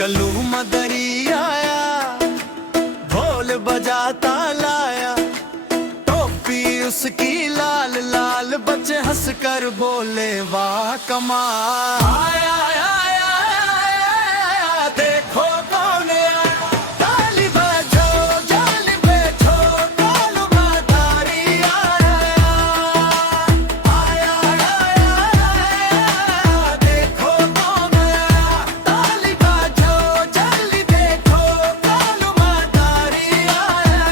कल्लू मदरी आया, ढोल बजाता लाया, टोपी उसकी लाल लाल, बच्चे हंस कर बोले वाह कमाल। आया आया आया आया, देखो कौन आया, ताली बजाओ जाली बैठो, कालू मदारी आया। आया आया आया, देखो कौन आया, ताली बजाओ जाली बैठो, कालू मदारी आया।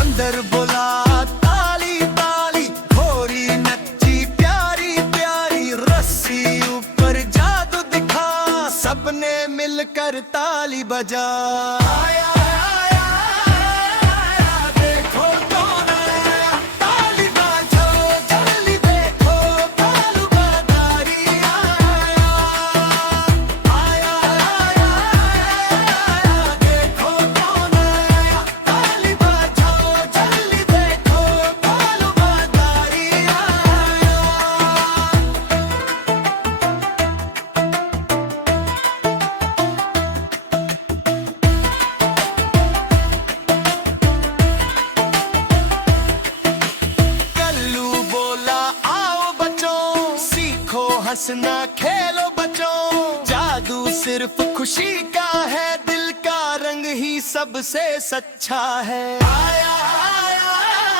अंदर बोला ताली ताली, घोरी नच्ची प्यारी प्यारी, रस्सी ऊपर जादू दिखा, सबने मिलकर ताली बजा। आया आया आया, देखो कौन आया, ताली बजाओ जल्दी देखो, कालू मदारी आया। आया आया आया, देखो कौन आया, ताली बजाओ जल्दी देखो, कालू मदारी आया। कल्लू बोला आओ बच्चों, सीखो हंसना खेलो बच्चों, जादू सिर्फ खुशी का है, दिल का रंग ही सबसे सच्चा है। आया आया आया,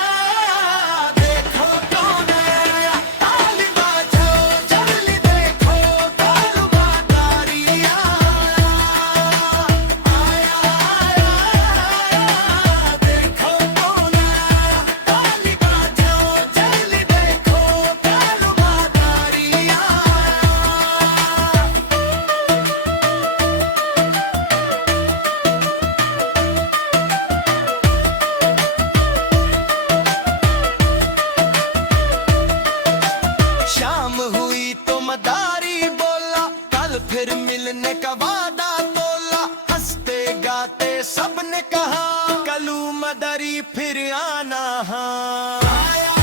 देखो कौन आया, ताली बजाओ जल्दी देखो, कालू मदारी आया। आया आया आया, देखो कौन आया, ताली बजाओ जल्दी देखो, कालू मदारी आया। शाम हुई तो मदारी बोला, कल फिर मिलने का वादा तोला, हंसते गाते सबने कहा, कल्लू मदारी फिर आना। हाँ आया